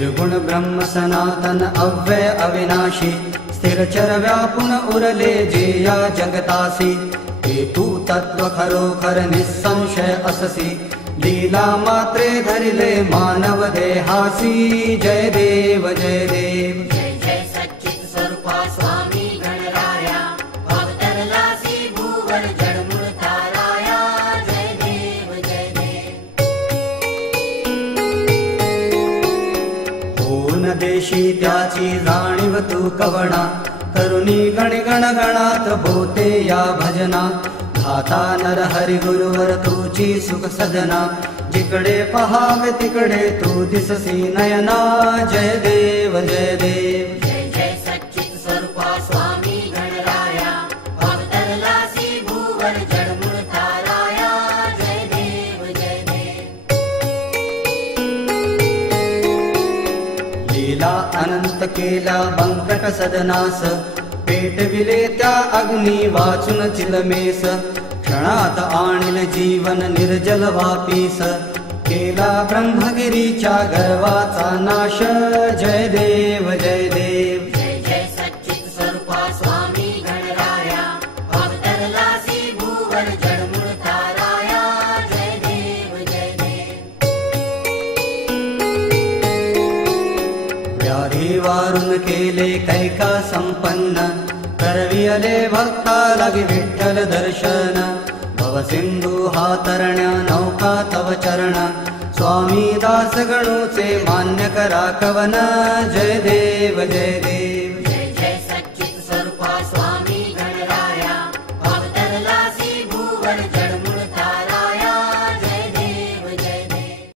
निर्गुण ब्रह्म सनातन अव्यय अविनाशी स्थिरचर व्यापुन उरले जे या जगतासी हे तू तत्व खरोखर निसंशय अससी लीला मात्रे धरिले मानव देहासी जय देव जय देव जय जय सच्चित स्वरूपा स्वामी गणराया अवतरलासी भूवर जडमूळ ताराया जय देव जय देव होन देशी त्याची जाणीव तू कवणा करुणी गणगण गणात बोते या भजना धाता नर हरि गुरुवर तुझी सुख सदना जिकडे पहावे तिकडे तू दिससी नयना जय देव जय देव जय जय सच्चित स्वरूपा स्वामी गणराया अवतरलासी भूवर जडमूळ ताराया जय देव जय देव लीला अनंत केला बंकट सदनास पेटविले त्या अग्नी वाचून चिलमेस क्षणात आणिल जीवन निर्जल वापीस केला ब्रह्मगिरीच्या गर्वाचा नाश जय देव जय देव जय जय सच्चित स्वरूपा स्वामी गणराया अवतरलासी भूवर जडमूळ ताराया जय देव जय देव व्याधी वारून केले कैका संपन्न करवियले भक्ता लगी विठ्ठल दर्शन भवसिंधू हा तरण्या नौका तव चरण स्वामी दास गणूचे मान्य करा कवन जय देव जय देव